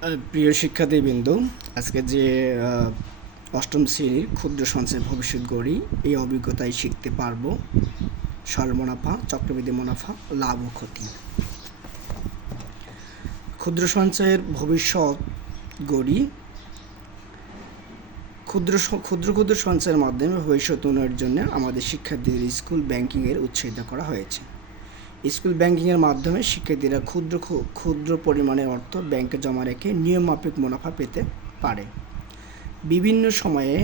প্রিয় শিক্ষার্থীবৃন্দ, আজকে যে অষ্টম শ্রেণীর ক্ষুদ্র সঞ্চয় ভবিষ্যৎ গড়ি এই অভিজ্ঞতায় শিখতে পারবো সরল মুনাফা, চক্রবৃদ্ধি মুনাফা, লাভ ও ক্ষতি। ক্ষুদ্র সঞ্চয়ের ভবিষ্যৎ গড়ি। ক্ষুদ্র ক্ষুদ্র সঞ্চয়ের মাধ্যমে ভবিষ্যৎ উন্নয়নের জন্য আমাদের শিক্ষার্থীদের স্কুল ব্যাংকিংয়ের উৎসাহিত করা হয়েছে। স্কুল ব্যাংকিংয়ের মাধ্যমে শিক্ষার্থীরা ক্ষুদ্র পরিমাণের অর্থ ব্যাংকে জমা রেখে নিয়মমাফিক মুনাফা পেতে পারে। বিভিন্ন সময়ে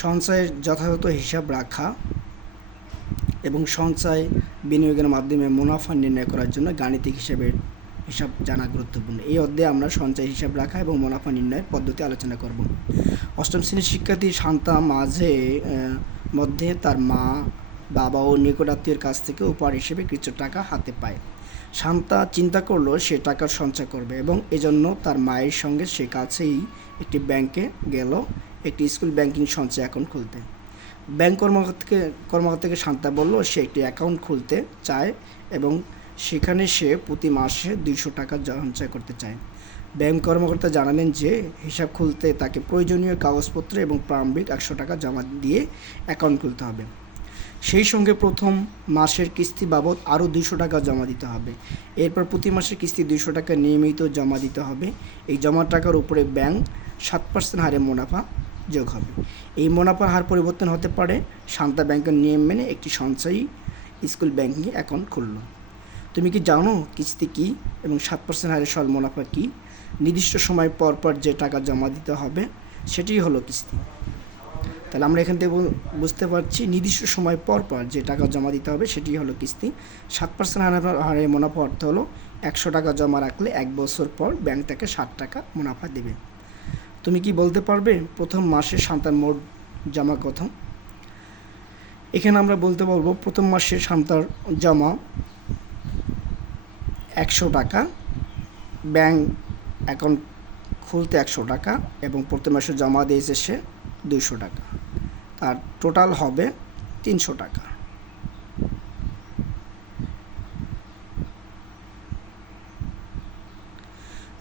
সঞ্চয়ের যথাযথ হিসাব রাখা এবং সঞ্চয় বিনিয়োগের মাধ্যমে মুনাফা নির্ণয় করার জন্য গাণিতিক হিসাব জানা গুরুত্বপূর্ণ। এই অধ্যায়ে আমরা সঞ্চয় হিসাব রাখা এবং মুনাফা নির্ণয়ের পদ্ধতি আলোচনা করব। অষ্টম শ্রেণীর শিক্ষার্থী শান্তা মাঝে মধ্যে তার মা, বাবা ও নিকটাত্মীয়ের কাছ থেকে উপহার হিসেবে কিছু টাকা হাতে পায়। শান্তা চিন্তা করলো সে টাকার সঞ্চয় করবে এবং এজন্য তার মায়ের সঙ্গে সে কাছেই একটি ব্যাংকে গেল একটি স্কুল ব্যাংকিং সঞ্চয় অ্যাকাউন্ট খুলতে। ব্যাংক কর্মকর্তাকে শান্তা বলল সে একটি অ্যাকাউন্ট খুলতে চায় এবং সেখানে সে প্রতি মাসে 200 টাকা সঞ্চয় করতে চায়। ব্যাংক কর্মকর্তা জানালেন যে হিসাব খুলতে তাকে প্রয়োজনীয় কাগজপত্র এবং প্রারম্ভিক 100 টাকা জমা দিয়ে অ্যাকাউন্ট খুলতে হবে। সেই সঙ্গে প্রথম মাসের কিস্তি বাবদ আরও 200 টাকা জমা দিতে হবে। এরপর প্রতি মাসের কিস্তি 200 টাকা নিয়মিত জমা দিতে হবে। এই জমা টাকার উপরে ব্যাংক 7% হারে মুনাফা যোগ হবে। এই মুনাফার হার পরিবর্তন হতে পারে। শান্তা ব্যাংকের নিয়ম মেনে একটি সঞ্চয়ী স্কুল ব্যাংকিং অ্যাকাউন্ট খুলল। তুমি কি জানো কিস্তি কী এবং 7% হারে সরল মুনাফা কী? নির্দিষ্ট সময় পর পর যে টাকা জমা দিতে হবে সেটিই হলো কিস্তি। তাহলে আমরা এখান থেকে বুঝতে পারছি নির্দিষ্ট সময় পর পর যে টাকা জমা দিতে হবে সেটি হলো কিস্তি। 7% হারে মুনাফা অর্থ হলো 100 টাকা জমা রাখলে 1 বছর পর ব্যাংক তাকে 60 টাকা মুনাফা দেবে। তুমি কি বলতে পারবে প্রথম মাসে শান্তার মোট জমা কত? এখানে আমরা বলতে পারবো প্রথম মাসে শান্তার জমা 100 টাকা, ব্যাংক অ্যাকাউন্ট খুলতে 100 টাকা এবং প্রতি মাসে জমা দিয়েছে সে 200 টাকা। তার টোটাল হবে 300 টাকা।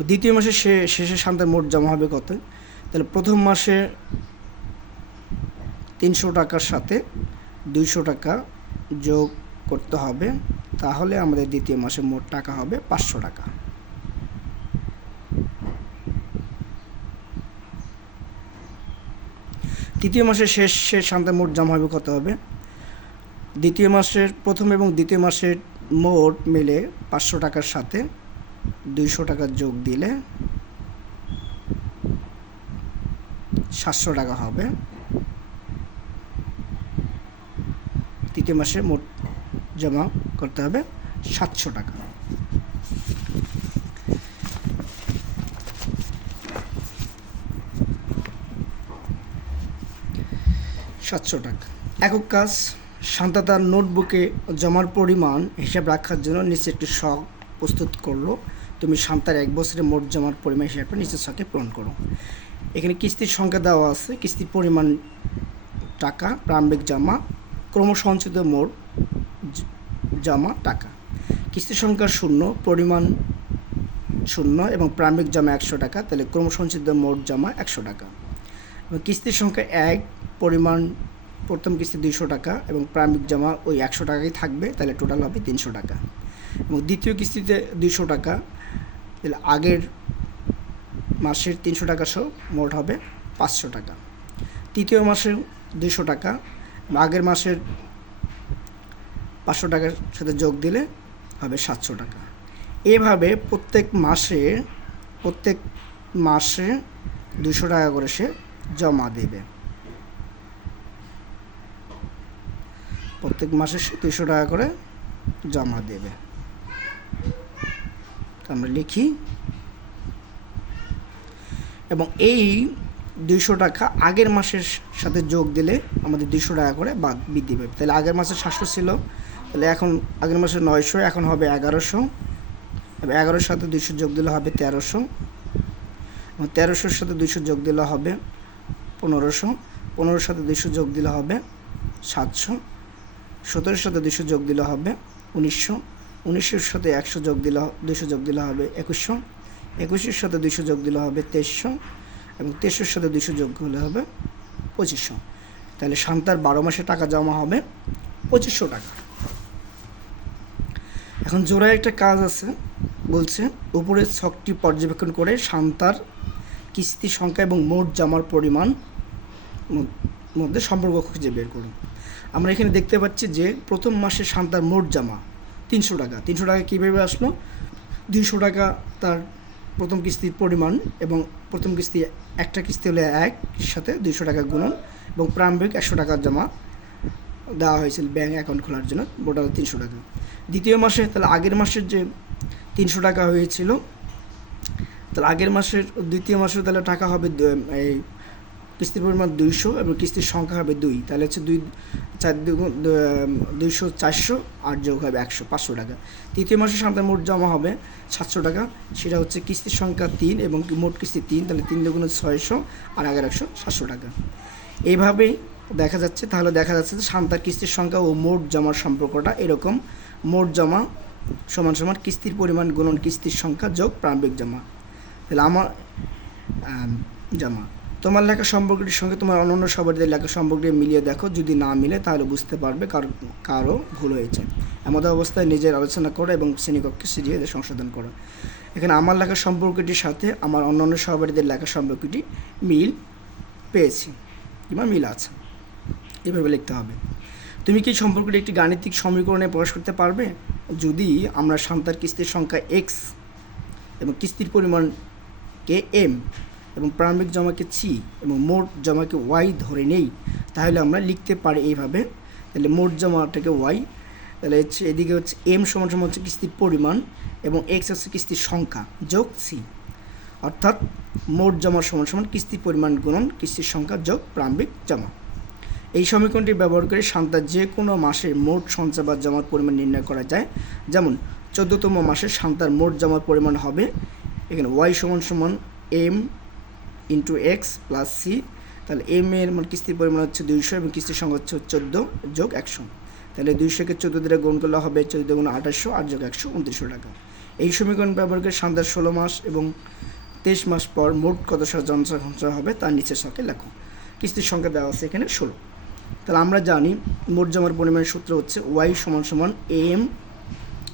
দ্বিতীয় মাসে শেষে শান্তার মোট জমা হবে কত? তাহলে প্রথম মাসে 300 টাকার সাথে 200 টাকা যোগ করতে হবে, তাহলে আমাদের দ্বিতীয় মাসে মোট টাকা হবে 500 টাকা। তৃতীয় মাসের শেষে শান্তার মোট জমা হবে কত হবে? দ্বিতীয় মাসের প্রথম এবং দ্বিতীয় মাসের মোট মিলে 500 টাকার সাথে 200 টাকা যোগ দিলে 700 টাকা হবে। তৃতীয় মাসে মোট জমা করতে হবে 700 টাকা। একক কাজ। শান্তা তার নোটবুকে জমার পরিমাণ হিসাব রাখার জন্য নিচে একটি ছক প্রস্তুত করলো। তুমি শান্তার 1 বছরে মোট জমার পরিমাণ হিসাবটা নিচের ছকে পূরণ করো। এখানে কিস্তির সংখ্যা দেওয়া আছে, কিস্তির পরিমাণ টাকা, প্রারম্ভিক জমা, ক্রমসঞ্চিত মোট জমা টাকা। কিস্তির সংখ্যা 0, পরিমাণ 0 এবং প্রারম্ভিক জমা 100 টাকা, তাহলে ক্রমসঞ্চিত মোট জমা 100 টাকা। এবং কিস্তির সংখ্যা 1, পরিমাণ প্রথম কিস্তি 200 টাকা এবং প্রারম্ভিক জমা ওই 100 টাকাই থাকবে, তাহলে টোটাল হবে 300 টাকা। এবং দ্বিতীয় কিস্তিতে 200 টাকা, তাহলে আগের মাসের 300 টাকা সহ মোট হবে 500 টাকা। তৃতীয় মাসে 200 টাকা, আগের মাসের 500 টাকার সাথে যোগ দিলে হবে 700 টাকা। এভাবে প্রত্যেক মাসে 200 টাকা করে সে জমা দেবে। প্রত্যেক মাসে সে 200 টাকা করে জমা দেবে। আমরা লিখি এবং এই 200 টাকা আগের মাসের সাথে যোগ দিলে আমাদের 200 টাকা করে বৃদ্ধি পাবে। তাহলে আগের মাসে 700 ছিল, তাহলে এখন আগের মাসে 900, এখন হবে 1100 এবং 1100 সাথে 200 যোগ দিলে হবে 1300 এবং 1300 সাথে 200 যোগ দিলে হবে 1500, 1500 সাথে 200 যোগ দিলে হবে 700, 17 সাথে 200 যোগ দিলে হবে 1900, 1900 সাথে 100 যোগ দিলে 200 যোগ দিলে হবে 2100, 21-এর সাথে 200 যোগ দিলে হবে 2300, এবং 2300-এর সাথে 200 যোগ হলে হবে 2500। তাহলে শান্তার 12 মাসে টাকা জমা হবে 2500 টাকা। এখন জোড়ায় একটা কাজ আছে, বলছে উপরের ছকটি পর্যবেক্ষণ করে শান্তার কিস্তি সংখ্যা এবং মোট জমার পরিমাণ মধ্যে সম্পর্ক খুঁজে বের করুন। আমরা এখানে দেখতে পাচ্ছি যে প্রথম মাসে শান্তার মোট জমা 300 টাকা। 300 টাকা কীভাবে আসলো? 200 টাকা তার প্রথম কিস্তির পরিমাণ, এবং প্রথম কিস্তি একটা কিস্তি হলে 1 সাথে 200 টাকা গুণন, এবং প্রারম্ভিক 100 টাকা জমা দেওয়া হয়েছিল ব্যাঙ্ক অ্যাকাউন্ট খোলার জন্য, টোটাল 300 টাকা। দ্বিতীয় মাসে তাহলে আগের মাসের যে 300 টাকা হয়েছিল, তাহলে আগের মাসের দ্বিতীয় মাসে তাহলে টাকা হবে এই কিস্তির পরিমাণ 200 এবং কিস্তির সংখ্যা হবে 2, তাহলে হচ্ছে 2 4 200 400 আর যোগ হবে 100 500 টাকা। তৃতীয় মাসে শান্তার মোট জমা হবে 700 টাকা, সেটা হচ্ছে কিস্তির সংখ্যা 3 এবং মোট কিস্তি 3, তাহলে 3 দুগুণে 600 আর 100 700 টাকা। এইভাবেই দেখা যাচ্ছে, তাহলে দেখা যাচ্ছে যে শান্তার কিস্তির সংখ্যা ও মোট জমার সম্পর্কটা এরকম: মোট জমা সমান সমান কিস্তির পরিমাণ গুণন কিস্তির সংখ্যা যোগ প্রারম্ভিক জমা। তাহলে আমার জমা তোমার লেখা সম্পর্কটির সঙ্গে তোমার অন্যান্য সবারদের লেখা সম্পর্কটি মিলিয়ে দেখো, যদি না মিলে তাহলে বুঝতে পারবে কারো ভুল হয়েছে। এমন অবস্থায় নিজের আলোচনা করো এবং শ্রেণীকক্ষে সিরিয়ে সংশোধন করো। এখানে আমার লেখা সম্পর্কটির সাথে আমার অন্যান্য সহপাঠীদের লেখা সম্পর্কটি মিল পেয়েছি কিংবা মিল আছে, এভাবে লিখতে হবে। তুমি কি সম্পর্কটি একটি গাণিতিক সমীকরণে প্রকাশ করতে পারবে? যদি আমরা শান্তার কিস্তির সংখ্যা x এবং কিস্তির পরিমাণকে m এবং প্রারম্ভিক জমাকে c এবং মোট জমাকে y ধরে নেই, তাহলে আমরা লিখতে পারি এইভাবে। তাহলে মোট জমাটাকে y, তাহলে হচ্ছে এদিকে হচ্ছে m সমান সমান হচ্ছে কিস্তির পরিমাণ এবং x হচ্ছে কিস্তির সংখ্যা যোগ c, অর্থাৎ মোট জমা সমান সমান কিস্তির পরিমাণ গুণন কিস্তির সংখ্যা যোগ প্রারম্ভিক জমা। এই সমীকরণটি ব্যবহার করে শান্তার যে কোনো মাসের মোট সঞ্চয় বা জমার পরিমাণ নির্ণয় করা যায়। যেমন 14তম মাসে শান্তার মোট জমার পরিমাণ হবে, এখানে y সমান সমান m into X plus C, তাহলে এম এর মানে কিস্তির পরিমাণ হচ্ছে 200 এবং কিস্তির সংখ্যা হচ্ছে 14 যোগ 100, তাহলে 200কে 14 দ্বারা গুণ করলে হবে 14 গুণ 2800 আর যোগ 100 2900 টাকা। এই সমীকরণ ব্যবহার করে শান্তার 16 মাস এবং 23 মাস পর মোট কত সঞ্চয় হবে তার নিচের সাথে লেখো। কিস্তির সংখ্যা দেওয়া আছে এখানে 16। তাহলে আমরা জানি মোট জমার পরিমাণের সূত্র হচ্ছে y সমান সমান এম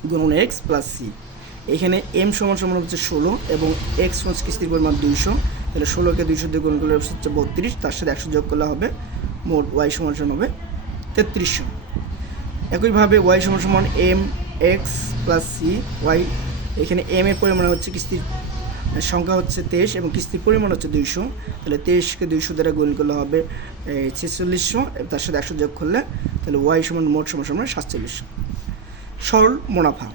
গুণন এক্স প্লাস সি। এখানে এম সমান সমান হচ্ছে 16 এবং এক্স হচ্ছে কিস্তির পরিমাণ 200, তাহলে 16কে 200 দিয়ে গুণ করলে হচ্ছে 32, তার সাথে 100 যোগ করলে হবে মোট y সমান সমান হবে 3300। একইভাবে y সমান সমান M X plus C Y, এখানে এম এর পরিমাণ হচ্ছে কিস্তির সংখ্যা হচ্ছে 23 এবং কিস্তির পরিমাণ হচ্ছে 200, তাহলে 23কে 200 দ্বারা গুণ করলে হবে 4600, তার সাথে 100 যোগ করলে তাহলে y সমান মোট সমান সমান 4700। সরল মুনাফা।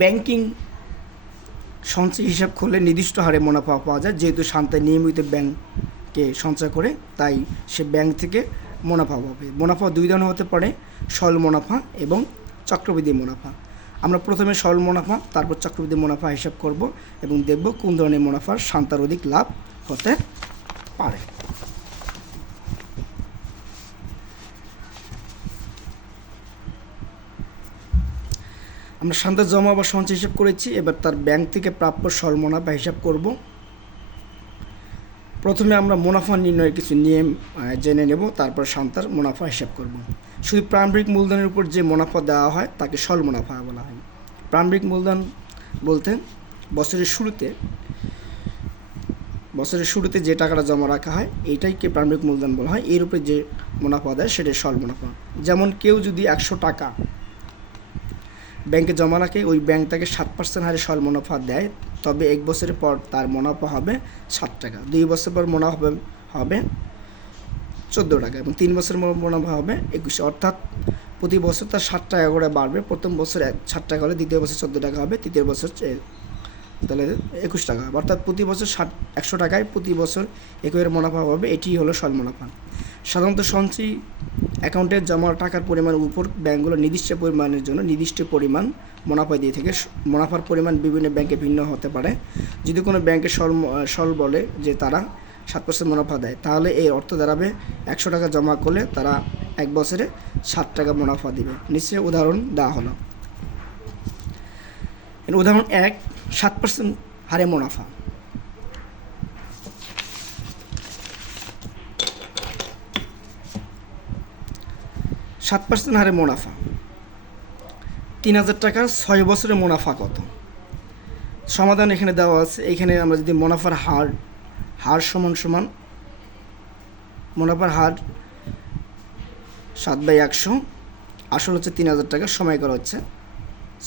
ব্যাংকিং সঞ্চয় হিসাব করলে নির্দিষ্ট হারে মুনাফা পাওয়া যায়। যেহেতু শান্তা নিয়মিত ব্যাংকে সঞ্চয় করে, তাই সে ব্যাংক থেকে মুনাফা পাবে। মুনাফা 2 ধরনের হতে পারে, সরল মুনাফা এবং চক্রবৃদ্ধি মুনাফা। আমরা প্রথমে সরল মুনাফা তারপর চক্রবৃদ্ধি মুনাফা হিসাব করব এবং দেখব কোন ধরনের মুনাফার শান্তার অধিক লাভ হতে পারে। আমরা শান্তার জমা বা সঞ্চয় হিসাব করেছি, এবার তার ব্যাংক থেকে প্রাপ্য সরল মুনাফা হিসাব করব। প্রথমে আমরা মুনাফা নির্ণয়ের কিছু নিয়ম জেনে নেব, তারপর শান্তার মুনাফা হিসাব করব। শুধু প্রারম্ভিক মূলধনের উপর যে মুনাফা দেওয়া হয় তাকে সরল মুনাফা বলা হয়। প্রারম্ভিক মূলধন বলতে বছরের শুরুতে যে টাকাটা জমা রাখা হয় এইটাইকে প্রারম্ভিক মূলধন বলা হয়। এর উপরে যে মুনাফা দেয় সেটাই সরল মুনাফা। যেমন কেউ যদি 100 টাকা ব্যাংকে জমা রাখে, ওই ব্যাংক তাকে 7% হারে সরল মুনাফা দেয়, তবে 1 বছরের পর তার মুনাফা হবে 7 টাকা, 2 বছর পর মুনাফা হবে 14 টাকা এবং 3 বছর মুনাফা হবে 21, অর্থাৎ প্রতি বছর তার 7 টাকা করে বাড়বে। প্রথম বছর 7 টাকা হলে দ্বিতীয় বছর 14 টাকা হবে, তৃতীয় বছর তাহলে 21 টাকা হবে, অর্থাৎ প্রতি বছর 100 টাকায় প্রতি বছর 21 মুনাফা হবে। এটি হলো সরল মুনাফা। সাধারণত সঞ্চয়ী অ্যাকাউন্টে জমা টাকার পরিমাণের উপর ব্যাংকগুলো নির্দিষ্ট পরিমাণের জন্য নির্দিষ্ট পরিমাণ মুনাফা দিয়ে থাকে। মুনাফার পরিমাণ বিভিন্ন ব্যাংকে ভিন্ন হতে পারে। যদি কোনো ব্যাংকে সরল বলে যে তারা 7% মুনাফা দেয়, তাহলে এই অর্থ দাঁড়াবে 100 টাকা জমা করলে তারা 1 বছরে 7 টাকা মুনাফা দিবে। নিচে উদাহরণ দেওয়া হলো। উদাহরণ 1, 7% হারে মুনাফা। সাত পার্সেন্ট হারে মুনাফা। 3000 টাকার 6 বছরের মুনাফা কত? সমাধান এখানে দেওয়া আছে। এখানে আমরা যদি মুনাফার হার সমান সমান মুনাফার হার 7/100, আসল হচ্ছে 3000 টাকা, সময়কাল হচ্ছে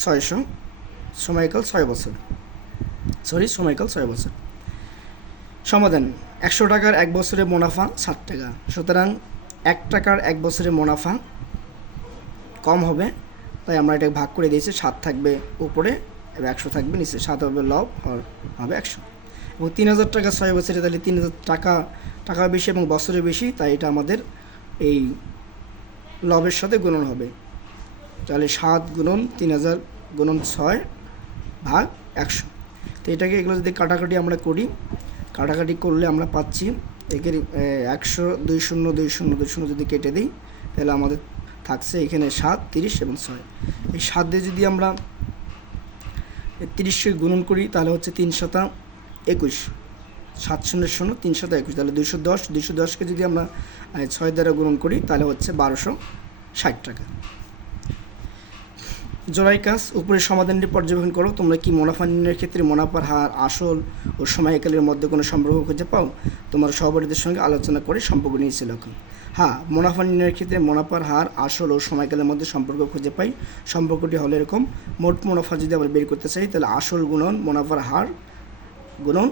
600, সময়কাল 6 বছর, সময়কাল 6 বছর। সমাধান 100 টাকার 1 বছরের মুনাফা 60 টাকা, সুতরাং 1 টাকার 1 বছরের মুনাফা কম হবে, তাই আমরা এটাকে ভাগ করে দিয়েছি। 7 থাকবে উপরে এবং 100 থাকবে নিচে, 7 হবে লব হবে 100। এবং 3000 টাকা 6 বছরে, তাহলে 3000 টাকা বেশি এবং বছরে বেশি, তাই এটা আমাদের এই লবের সাথে গুণন হবে। তাহলে 7 গুণন 3000 গুণন 6 ভাগ 100। তো এটাকে এগুলো যদি কাটাকাটি আমরা করি, কাটাকাটি করলে আমরা পাচ্ছি একের 100 20 যদি কেটে দিই, তাহলে আমাদের থাকছে এখানে 7, 30 এবং 6। এই 7 দিয়ে যদি আমরা 30কে গুণন করি, তাহলে হচ্ছে 3 শতা 21, 7 0 0 3 শতা 21, তাহলে 210কে যদি আমরা 6 দ্বারা গুণন করি, তাহলে হচ্ছে 1260 টাকা। জোড়াই কাজ। উপরের সমাধানটি পর্যবেক্ষণ করো। তোমরা কি মুনাফা নির্ণয়ের ক্ষেত্রে মুনাফার হার, আসল ও সময়কালের মধ্যে কোনো সম্পর্ক খুঁজে পাও? তোমার সহপাঠীদের সঙ্গে আলোচনা করে সম্পর্ক নিয়েছিল এখন। হ্যাঁ, মুনাফা নির্ণয়ের ক্ষেত্রে মুনাফার হার, আসল ও সময়কালের মধ্যে সম্পর্ক খুঁজে পাই। সম্পর্কটি হলো এরকম: মোট মুনাফা যদি আমরা বের করতে চাই, তাহলে আসল গুণন মুনাফার হার গুণন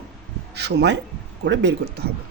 সময় করে বের করতে হবে।